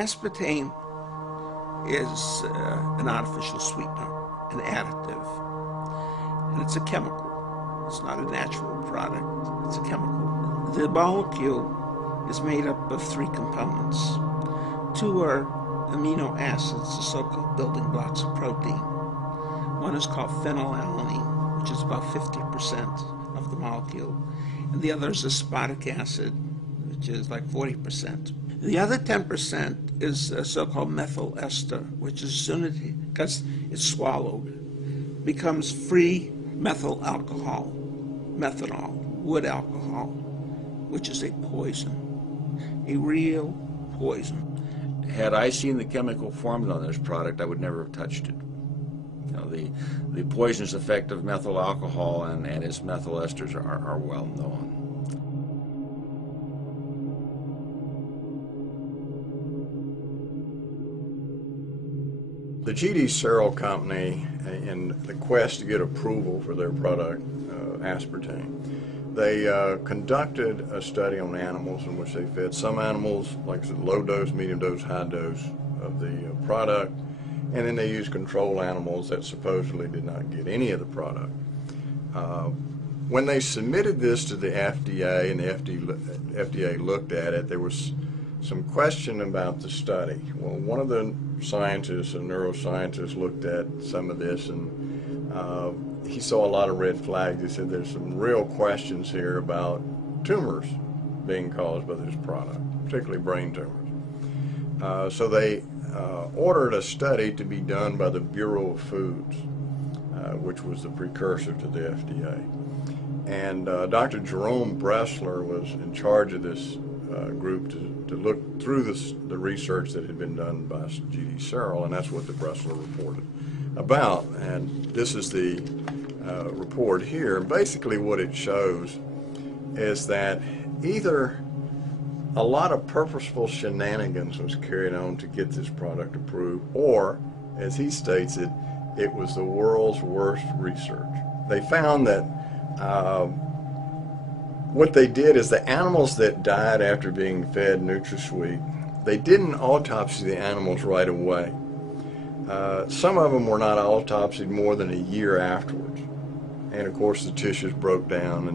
aspartame is an artificial sweetener, an additive, and it's a chemical. It's not a natural product, it's a chemical. The molecule is made up of three components. Two are amino acids, the so-called building blocks of protein. One is called phenylalanine, which is about 50% of the molecule, and the other is aspartic acid, which is like 40%. The other 10% is a so-called methyl ester, which as soon as because it's swallowed, becomes free methyl alcohol, methanol, wood alcohol, which is a poison, a real poison. Had I seen the chemical formula on this product, I would never have touched it. You know, the poisonous effect of methyl alcohol and its methyl esters are well known. The G.D. Searle Company, in the quest to get approval for their product, aspartame, they conducted a study on animals in which they fed some animals, like I said, low dose, medium dose, high dose of the product, and then they used control animals that supposedly did not get any of the product. When they submitted this to the FDA and the FDA looked at it, there was some question about the study. Well, one of the scientists, a neuroscientist, looked at some of this, and he saw a lot of red flags. He said there's some real questions here about tumors being caused by this product, particularly brain tumors. So they ordered a study to be done by the Bureau of Foods, which was the precursor to the FDA. And Dr. Jerome Bressler was in charge of this group to look through the research that had been done by G.D. Searle, and that's what the Bressler reported about. And this is the report here. Basically what it shows is that either a lot of purposeful shenanigans was carried on to get this product approved, or, as he states it, it was the world's worst research. They found that what they did is the animals that died after being fed NutraSweet, they didn't autopsy the animals right away. Some of them were not autopsied more than a year afterwards. And of course the tissues broke down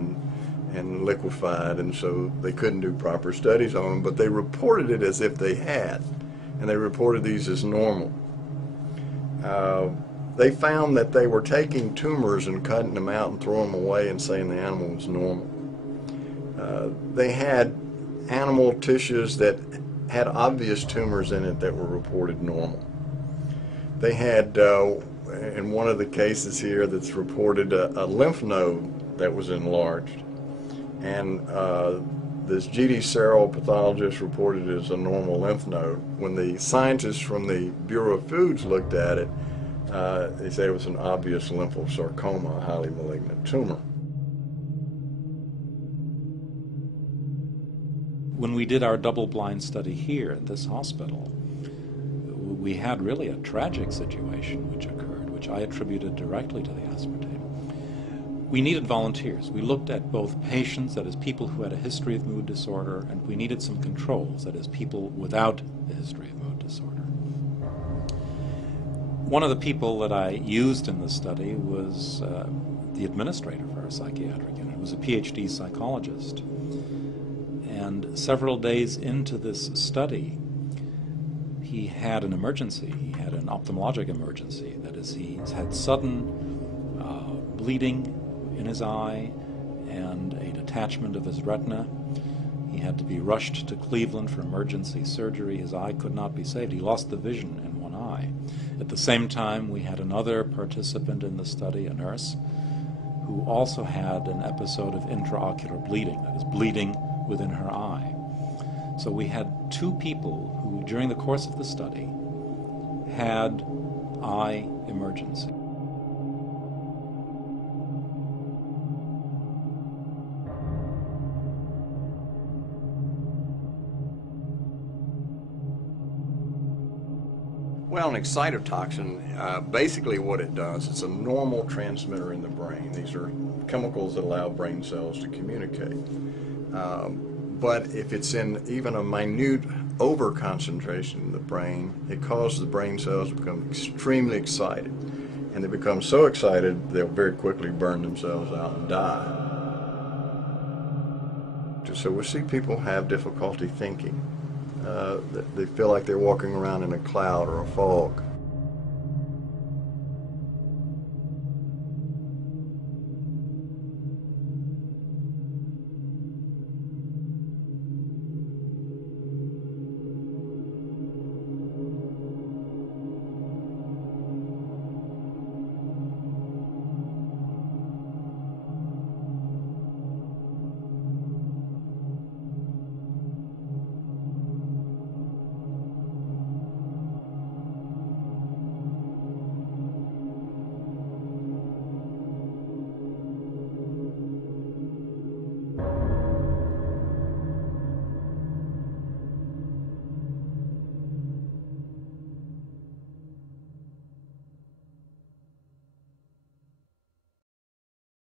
and liquefied, and so they couldn't do proper studies on them, but they reported it as if they had, and they reported these as normal. They found that they were taking tumors and cutting them out and throwing them away and saying the animal was normal. They had animal tissues that had obvious tumors in it that were reported normal. They had, in one of the cases here that's reported, a lymph node that was enlarged. And this G.D. Searle pathologist reported it as a normal lymph node. When the scientists from the Bureau of Foods looked at it, they said it was an obvious lymphosarcoma, a highly malignant tumor. When we did our double-blind study here at this hospital, we had really a tragic situation which occurred, which I attributed directly to the aspartame. We needed volunteers. We looked at both patients, that is people who had a history of mood disorder, and we needed some controls, that is people without a history of mood disorder. One of the people that I used in the study was the administrator for our psychiatric unit. He was a PhD psychologist. And several days into this study, he had an emergency. He had an ophthalmologic emergency. That is, he had sudden bleeding in his eye and a detachment of his retina. He had to be rushed to Cleveland for emergency surgery. His eye could not be saved. He lost the vision in one eye. At the same time, we had another participant in the study, a nurse, who also had an episode of intraocular bleeding, that is, bleeding within her eye. So we had two people who, during the course of the study, had eye emergency. Well, an excitotoxin, basically what it does, it's a normal transmitter in the brain. These are chemicals that allow brain cells to communicate. But if it's in even a minute over-concentration in the brain, it causes the brain cells to become extremely excited. And they become so excited, they'll very quickly burn themselves out and die. So we see people have difficulty thinking. They feel like they're walking around in a cloud or a fog.